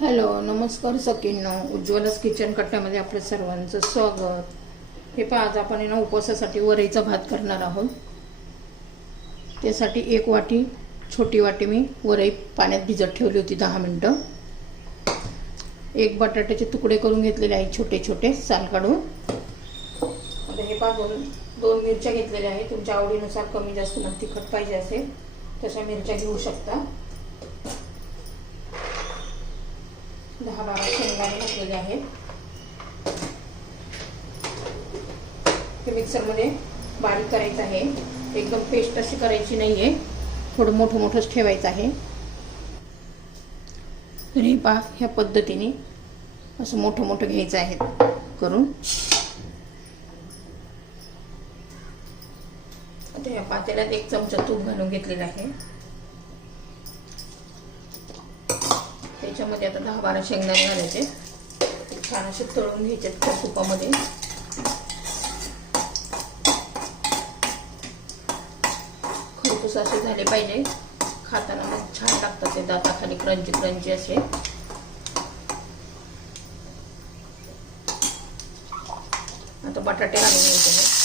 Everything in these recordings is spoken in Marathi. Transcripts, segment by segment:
हॅलो नमस्कार सकींनो उज्ज्वलच किचन कट्ट्यामध्ये आपल्या सर्वांचं स्वागत. हे पहा आज आपण ना उपवासासाठी वरईचा भात करणार आहोत. त्यासाठी एक वाटी छोटी वाटी मी वरई पाण्यात भिजत ठेवली होती दहा मिनटं. एक बटाट्याचे तुकडे करून घेतलेले आहेत छोटे छोटे साल काढून. आता हे पहा दोन दोन मिरच्या घेतलेल्या आहेत. तुमच्या आवडीनुसार कमी जास्त मग तिखट पाहिजे असेल तशा मिरच्या घेऊ शकता. दहा बारा शेंगदाणे घातलेले आहेत. हे मिक्सरमध्ये बारीक करायचं आहे. एकदम पेस्ट अशी करायची नाही आहे थोडं मोठं मोठंच ठेवायचं आहे. तर ह्या पद्धतीने असं मोठं मोठं घ्यायचं आहे करून. आता ह्या पातेल्यात एक चमचा तूप घालून घेतलेला आहे. त्याच्यामध्ये आता दहा बारा शेंगदाणे घालायचे. छान असे तळून घ्यायचे त्या तुपामध्ये. खरपूस असे झाले पाहिजे. खाताना मग छान लागतात ते दाताखाली क्रंची क्रंची असे. आता बटाटे घालून घ्यायचे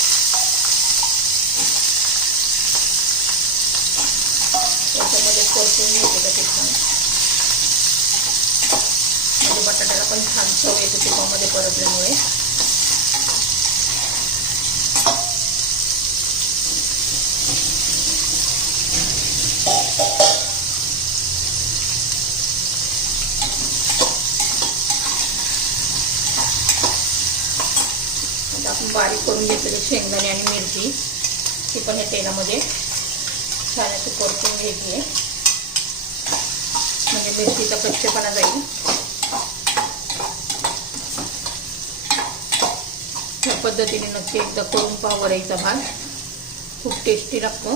त्याच्यामध्ये परतून घ्यायचे का ते छान. म्हणजे बटाट्याला पण छान चव येते तुपामध्ये परतल्यामुळे आता आपण बारीक करून घेतलेले शेंगदाणे आणि मिरची ती पण या तेलामध्ये छान अशी परतून घ्यायची आहे म्हणजे मिरचीचा कच्चेपणा जाईल अशा पद्धतीने नक्की एकदा करून पहा वरायचा भात खूप टेस्टी लागतो.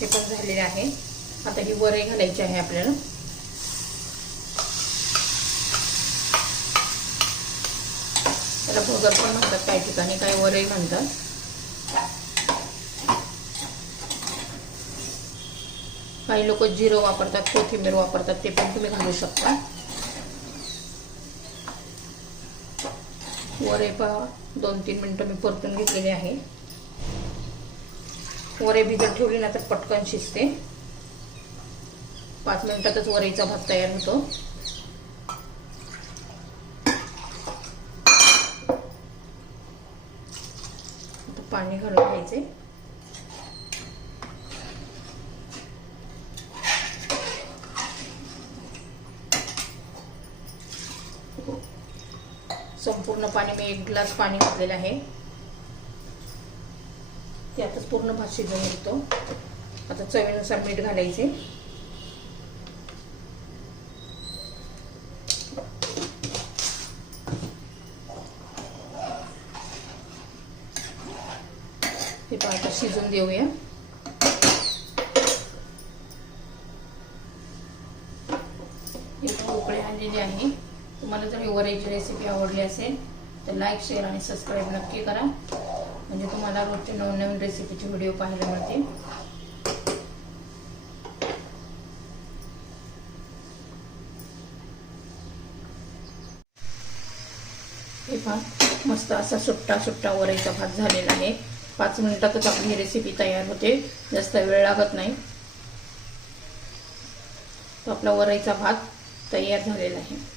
हे पण झालेले आहे. आता ही वरई घालायची आहे आपल्याला. त्याला भगर पण म्हणतात काही ठिकाणी काही वरई म्हणतात. काही लोक जिरं वापरतात कोथिंबीर वापरतात ते पण तुम्ही घालू शकता. वरे पहा दोन तीन मिनटं मी परतून घेतलेले आहे. वरे भिजत ठेवली ना तर पटकन शिजते. पाच मिनिटातच वरेचा भात तयार होतो. पाणी घालून घ्यायचे. संपूर्ण पाणी मी एक ग्लास पाणी घातलेलं आहे. ते आताच पूर्ण भात शिजवून घेतो आता चवीनुसार मीठ घालायचे. हे पाहता शिजून देऊया. उकळे आणलेली आहे. तुम्हाला जर वरायची रेसिपी आवडली असेल तर लाईक शेअर आणि सबस्क्राईब नक्की करा. म्हणजे तुम्हाला रोजचे नवनवीन रेसिपीचे व्हिडिओ पाहायला मिळतील. हे पहा मस्त असा सुट्टा सुट्टा वरायचा भात झालेला आहे. पाच मिनिटातच आपली ही रेसिपी तयार होते. जास्त वेळ लागत नाही. तो आपला वरायचा भात तयार झालेला आहे.